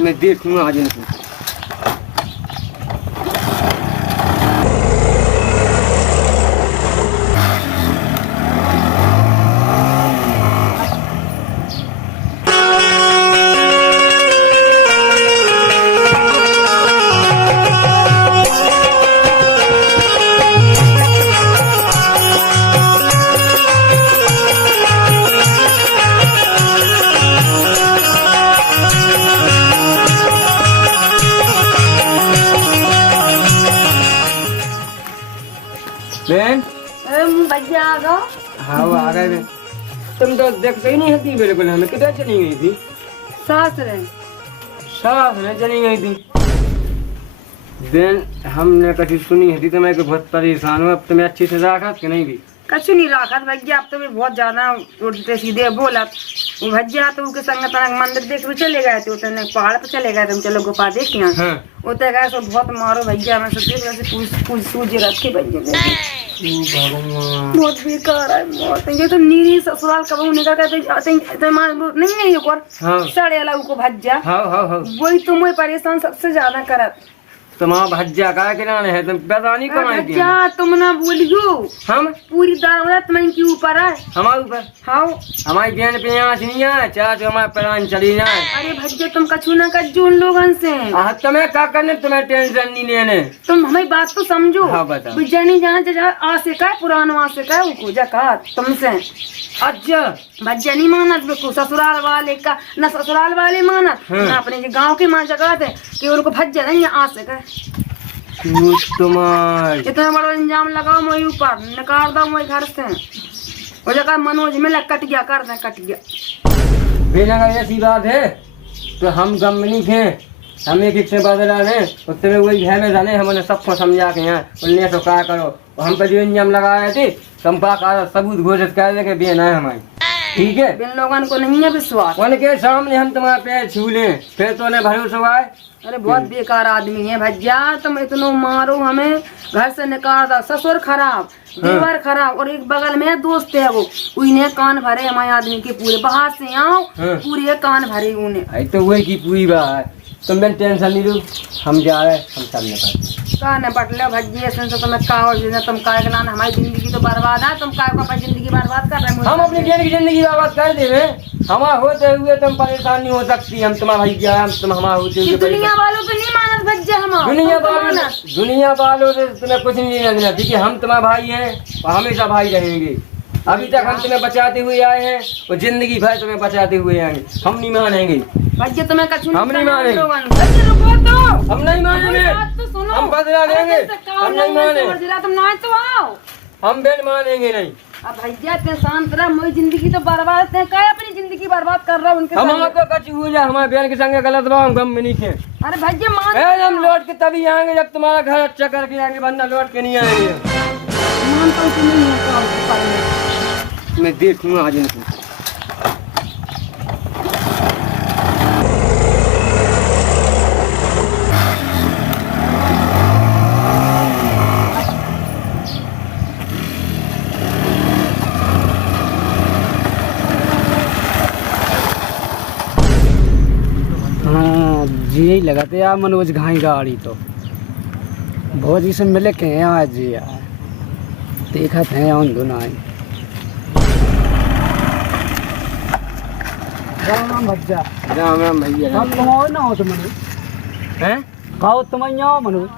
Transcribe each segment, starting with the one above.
मैं देखूंगा आज इनको। बहन भैया आ गो। हाँ वो आ गए। तुम तो देखते ही नहीं थी बिल्कुल। हमें किधर चली गई थी? सास रहे सास में चली गई थी। बहन हमने कभी सुनी थी तो मैं बहुत परेशान हूँ। अब तुम्हें अच्छी से रखा कि नहीं भी? कछु नहीं रखा भैया। अब तो भी बहुत ज्यादा उल्टे सीधे बोला। वो भैया तो उनके संग तनक मंदिर देख के चले गए थे। उतने पहाड़ पे चले गए थे। हम चलो गुफा देख के हाँ। उतने गए सो बहुत मारो भैया। मैं सोची वैसे सूझ रखे भैया। बहुत बेकार है बहुत। ये तो नीरी ससुराल कब निकल करते नहीं है एक और साढ़े अलग को भज्जा। वही तुम परेशान सबसे ज्यादा करत। तुम्हारा भज्जा का किराने है। तुम पता नहीं कौन है भज्जा तुम ना बोलियो। हम पूरी दावत तुम्हारी के ऊपर है। हमारे ऊपर? हाँ हमारी बहन पे यहाँ नहीं है। चाचा हमारे प्राण चली ना। अरे भज्जा तुम कछु ना कजो उन लोगन से। तुम्हें क्या करने? तुम्हें टेंशन नहीं लेने। तुम हमारी बात तो समझो। हाँ बताओ। भज्जा नहीं जाना आसे का पुराना आसे का उनको जकात तुमसे। अच्छा भज्जा नहीं मानत बिल्कुल ससुराल वाले का। न ससुराल वाले मानत न अपने जो गाँव के माँ जगह थे कि उनको भज्जा नहीं आसे का। तुम्हार इतना बड़ा इंजाम लगाओ मोई ऊपर निकाल दो मोई घर से। वो जगह मनोज में कट गया कर दे कट गया। बिना ऐसी बात है तो हम गम में नहीं थे। हम एक से बदला है उसमें वही घर में जाने। हमने सबको समझा के यहाँ उन्हें तो क्या करो। हम पे जो इंजाम लगाए थे संपा का सबूत घोषित कर दे के बेन है हमारी। ठीक है इन लोगों को नहीं है विश्वास। उनके सामने हम तुम्हारे पैर छू लें फिर तो उन्हें भरोसा आए। अरे बहुत बेकार आदमी है भज्जा। तुम इतना मारो हमें घर से निकाल दो। ससुर खराब देवर खराब और एक बगल में दोस्त है वो उन्हें कान भरे हमारे आदमी के पूरे बाहर से आओ पूरे कान भरे उन्हें। तो वही की पूरी बात। तुम बिन टेंशन नहीं लो। हम जा रहे हम सब निपट का निपट लो भज्जी। ऐसे तो तुम्हें का तुम काय के नाम हमारी जिंदगी तो बर्बाद है। तुम काय को जिंदगी बर्बाद कर रहे हो। हम अपनी बहन की जिंदगी बर्बाद कर देवे। हमारा होते हुए तुम परेशान नहीं हो सकती। हम तुम्हारा भैया हम तुम हमारा होते हुए दुनिया वालों को नहीं मानत भज्जा। हम दुनिया वालों से तुम्हें कुछ नहीं लगना। ठीक है हम तुम्हारा भाई हैं और हमेशा भाई रहेंगे। अभी तक हम तुम्हें बचाते हुए आए हैं और जिंदगी भर तुम्हें बचाते हुए आएंगे। हम नहीं मानेंगे भज्जा। तुम्हें कछु हम नहीं मानेंगे। हम नहीं मानेंगे। हम बदला लेंगे। हम नहीं मानेंगे। तुम ना तो आओ। हम बेन मानेंगे नहीं। अब भैया इतने शांत रहा। मेरी जिंदगी तो बर्बाद है। क्या अपनी जिंदगी बर्बाद कर रहा हूँ उनके हम आपको कच्ची हुई जाए। हमारे बहन के संग गलत बात हम गम में नहीं थे। अरे भैया मान हम लौट के तभी आएंगे जब तुम्हारा घर अच्छा करके आएंगे वरना लौट के नहीं आएंगे। मैं देखूंगा आज इनको। हाँ जी लगाते यार मनोज घाई गाड़ी तो बहुत ही से मिले के हैं आज जी यार। देखा थे उन दोनों आई राम भज्जा। राम भैया हम तुम और ना हो तुम हैं खाओ तुम यहाँ मनोज।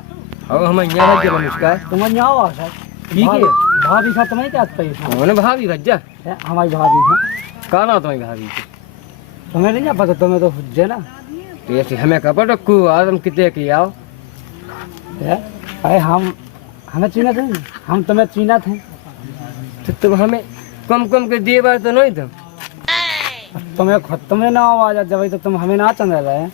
और हम यहाँ भज्जा नमस्कार। तुम यहाँ आ सर ठीक है। भाभी खा तुम्हें क्या पैसा कौन भाभी भज्जा? हमारी भाभी खा कहाँ तुम्हारी भाभी? तुम्हें नहीं पता। तुम्हें तो हुज्जे ना तो ऐसे हमें कपड़ रखू आज हम कितने की आओ। अरे हम हमें चीना थे। हम तुम्हें चीना थे तो तुम हमें कम कम के दिए बार तो नहीं। तुम्हें ना आवाज जब तो तुम हमें ना चंद रहे।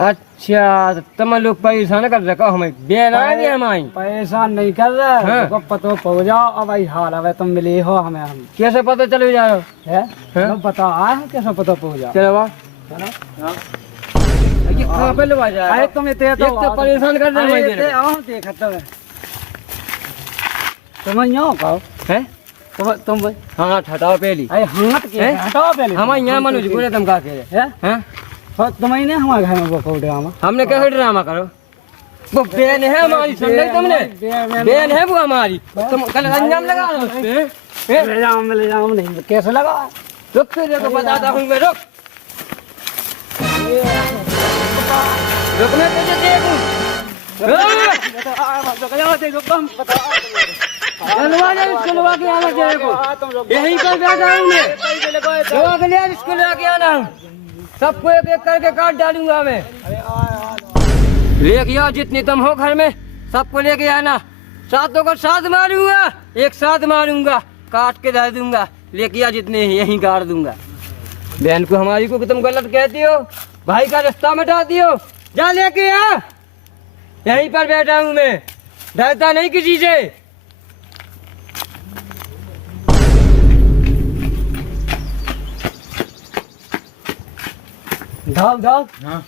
अच्छा तो तुम लोग परेशान कर रखो हमें बेन आए हमारी। परेशान नहीं कर रहे। हाँ। पतो पहुँच जाओ अब भाई हाल अब तुम मिले हो हमें। हम कैसे पता चले जा रहे है पता आए हैं कैसे पता पहुँच जाओ। चलो वाह कहाँ पे लगा जाए। अरे तुम इतने तो परेशान कर रहे हैं। देखा तुम यहाँ कहो है तुम हाँ हटाओ पहली। अरे हाथ के हटाओ पहले। हमारे यहाँ मनोज बोले तुम कहा के हैं और तुम्हें नहीं हमारे घर में वो को ड्रामा हमने कैसे ड्रामा करो? वो बहन है हमारी, सुन रही तुमने? बहन है वो हमारी, तुम कल अंजाम लगा रहे हो उस पे? ले जाओ नहीं कैसे लगा? रुक फिर देखो बताता हूँ मैं, रुक रुकने तुझे देखूं। चलवा के आना तेरे को, यहीं पर बैठा हूँ मैं, अगले स्कूल आके आना, सबको एक एक करके काट डालूंगा मैं। लेके आओ जितनी तुम हो घर में, सबको लेके आना, सातों को साथ मारूंगा, एक साथ मारूंगा, काट के दे दूंगा, लेके आ जितने यहीं गाड़ दूंगा। बहन को हमारी को तुम गलत कहती हो, भाई का रास्ता मिटाती हो, जा लेके आ, यहीं पर बैठा हूँ मैं, डरता नहीं किसी से। जाओ हाँ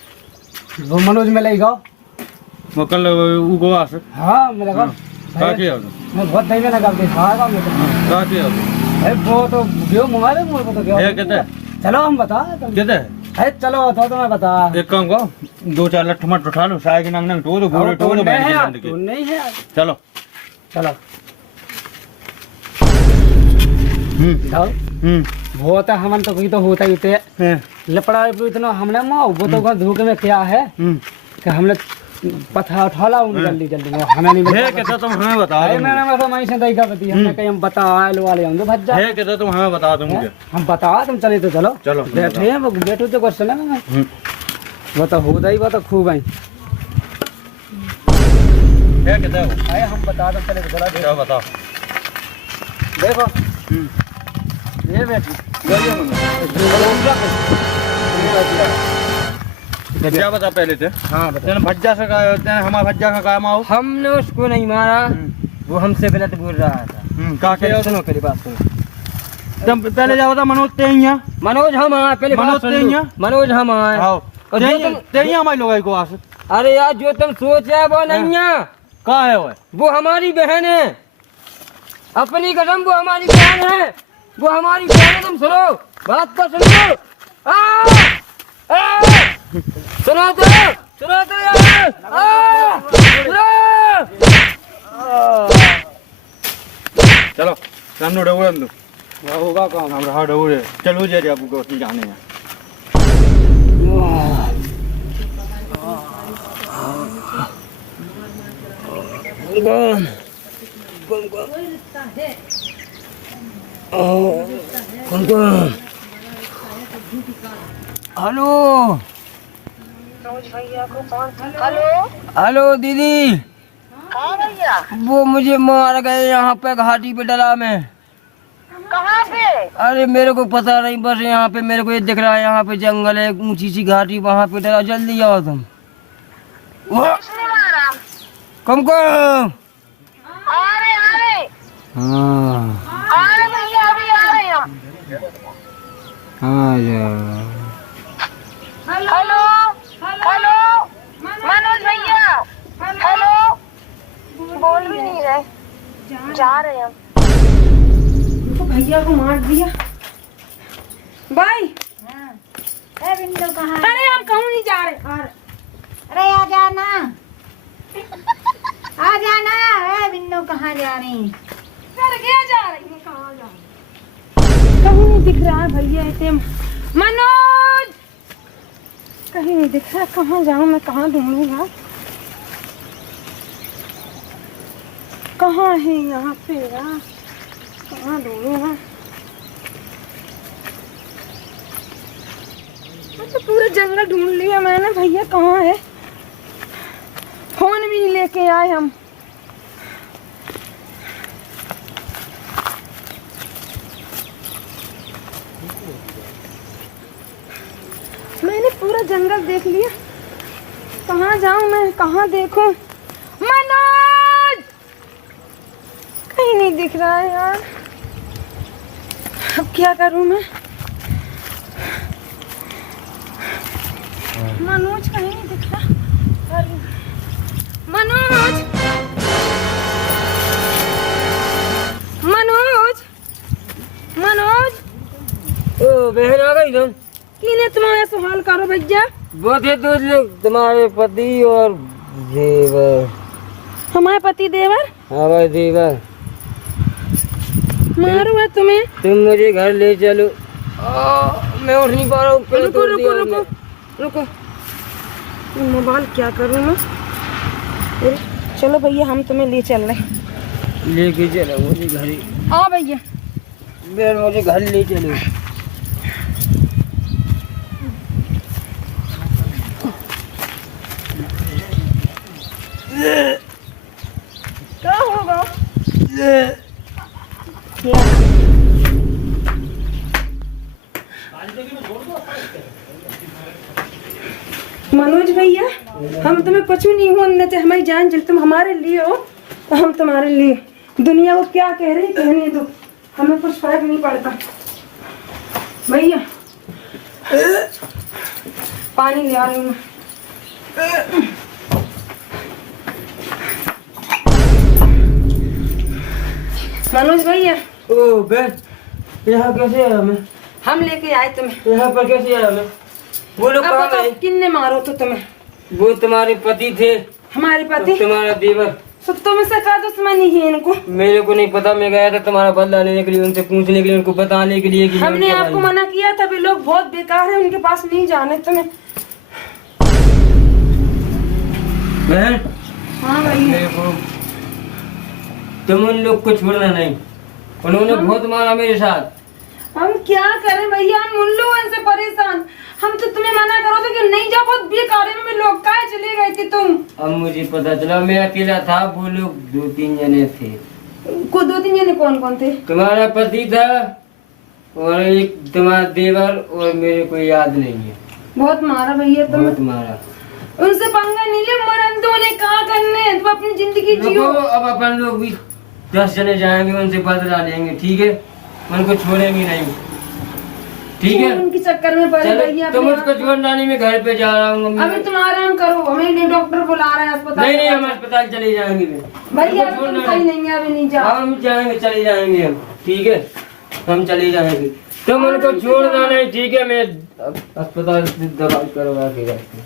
वो मनोज में ले जाओ। वो कल वो गोवा से हाँ मेरा घर का किया मैं बहुत नहीं मैंने कर दिया खाएगा मैं तो का किया अरे वो तो जो मोबाइल मोर को तो क्या है कहते चलो हम बता कहते अरे चलो बताओ तो मैं बता एक काम करो, 2-4 लठ मत उठा लो, साय के नंग नंग टो दो, गोरे टो दो, बहन की जिंदगी। नहीं है चलो चलो जाओ वो तो हमन तो कोई तो होता ही थे लपड़ा इतना हमने माँ वो तो घर धोखे में क्या है कि हमने पथा उठाला उन जल्दी जल्दी में हमें नहीं है कहते तुम हमें बता अरे दो, मैंने मतलब मैं से दई का बती हमने कहीं हम बता लो वाले हम तो भज जा है कहते तुम हमें बता दो मुझे। हम बता तुम चले तो चलो चलो बैठे हैं वो बैठो तो क्वेश्चन है मैं वो तो होता ही वो तो खूब है कहते हो अरे हम बता दो चले तो चलो क्या बताओ। देखो ये बैठी क्या बता पहले थे? हाँ बता। तेने भज्जा से कहा, तेने हमारा भज्जा का काम आओ। हमने उसको नहीं मारा, वो हमसे गलत बोल रहा था। का क्या सुनो पहली बात सुनो, तुम पहले जाओ था मनोज ते ही हैं। मनोज हम आए, पहले बात मनोज सुन ते लो। ही हैं? मनोज हम आए, आओ और जो तुम ते ही हमारी लोग को आस अरे यार जो तुम सोच रहे वो नहीं है, का है वो हमारी बहन है, अपनी कसम वो हमारी बहन है, वो हमारी बहन है। तुम सुनो बात तो सुनो, सुनो तो यार, चलो सामने डोरे हम होगा काम हम रहा डोरे चलो जे आपको जाने हैं। हेलो हेलो हेलो दीदी, हाँ भैया वो मुझे मार गए यहाँ पे घाटी पे डला में। कहाँ पे? अरे मेरे को पता नहीं, बस यहाँ पे मेरे को ये दिख रहा है, यहाँ पे जंगल है, ऊंची सी घाटी, वहाँ पे डला, जल्दी आओ तुम। किसने मारा? तुमको आ रहे हाँ भैया अभी आ रहे हैं हम। हेलो हेलो मनोज भैया, हेलो बोल भी नहीं रहे, जा रहे हैं हम। तो भैया को मार दिया भाई। अरे हम कहूँ नहीं जा रहे। अरे आ जाना आ जाना। अरे बिन्नू कहाँ जा रही? अरे क्या जा रही है, कहाँ जा रही? कहीं नहीं दिख रहा है भैया, ऐसे मनोज कहीं नहीं दिख रहा, कहाँ जाऊँ मैं, कहाँ ढूंढूंगा, कहाँ है यहाँ पे यार, कहाँ ढूंढूंगा। तो पूरा जंगल ढूंढ लिया मैंने, भैया कहाँ है, फोन भी नहीं लेके आए हम। मैंने पूरा जंगल देख लिया, कहाँ जाऊं मैं, कहाँ देखूं। मनोज कहीं नहीं दिख रहा है यार, अब क्या करूं मैं। मनोज कहीं नहीं दिख रहा। अरे मनोज मनोज मनोज ओ बहन आ गई तुम? किने तुम्हारे सवाल करो भैया। वो थे दो लोग, तुम्हारे पति और देवर। हमारे पति देवर हाँ भाई देवर, मारू है तुम्हें। तुम मुझे घर ले चलो। मैं उठ नहीं पा रहा हूँ। पैर रुको तोड़ रुको दिया रुको हमने। रुको, ये मोबाइल क्या करूँ मैं। अरे, चलो भैया हम तुम्हें ले चल रहे। लेके चलो मुझे घर ही। आओ भैया। मुझे घर ले चलो। क्या होगा? मनोज भैया, हम तुम्हें कुछ भी नहीं होने देते, हमारी जान चल, तुम हमारे लिए हो तो हम तुम्हारे लिए। दुनिया वो क्या कह रही कहने दो, हमें कुछ फर्क नहीं पड़ता। भैया पानी ले आ रही हूँ। मनोज भैया, ओ बहन, यहाँ कैसे आया मैं? हम लेके आए तुम्हें। यहाँ पर कैसे आया मैं? वो लोग अब कहाँ बताओ गए? किन्ने मारो तो तुम्हें? वो तुम्हारे पति थे, हमारे पति। तुम्हारा देवर। तो तुमसे का दुश्मनी है इनको? मेरे को नहीं पता, मैं गया था तुम्हारा बदला लेने के लिए, उनसे पूछने के लिए, उनको बताने के लिए कि मैं हमने उनका आपको भाई। मना किया था, भी लोग बहुत बेकार है, उनके पास नहीं जाने तुम्हें। बहन, हाँ भैया। मेरे को तुम उन लोग को छोड़ना नहीं, उन्होंने बहुत मारा मेरे साथ। हम क्या करें भैया, हम उन लोगों से परेशान। हम तो तुम्हें मना करो तो कि नहीं जाओ, बहुत बेकार है में लोग। कहाँ चले गए थे तुम? अब मुझे पता चला, मैं अकेला था, वो लोग 2-3 जने थे। को 2-3 जने कौन कौन थे? तुम्हारा पति था और एक तुम्हारा देवर, और मेरे को याद नहीं है। बहुत मारा भैया तुम। बहुत मारा। उनसे पंगा नहीं ले, मरन दो, उन्हें कहाँ करने, तुम अपनी जिंदगी देखो, जियो। अब अपन लोग भी 10 जने जाएंगे, उनसे बदला लेंगे, ठीक है? उनको छोड़ेंगे नहीं, ठीक है? उनके चक्कर में पड़े चलो, भैया। तुम अपने उसको छोड़ना नहीं, मैं घर पे जा रहा हूँ। अभी तुम आराम करो, हमें डॉक्टर बुला रहे हैं अस्पताल। नहीं, हम अस्पताल चले जाएंगे। भैया अभी तुम सही नहीं है, अभी नहीं जाओ। हम जाएंगे, चले जाएंगे हम, ठीक है? हम चले जाएंगे, तुम उनको छोड़ना नहीं, ठीक है? मैं अस्पताल से दवा करवा के जाती हूँ।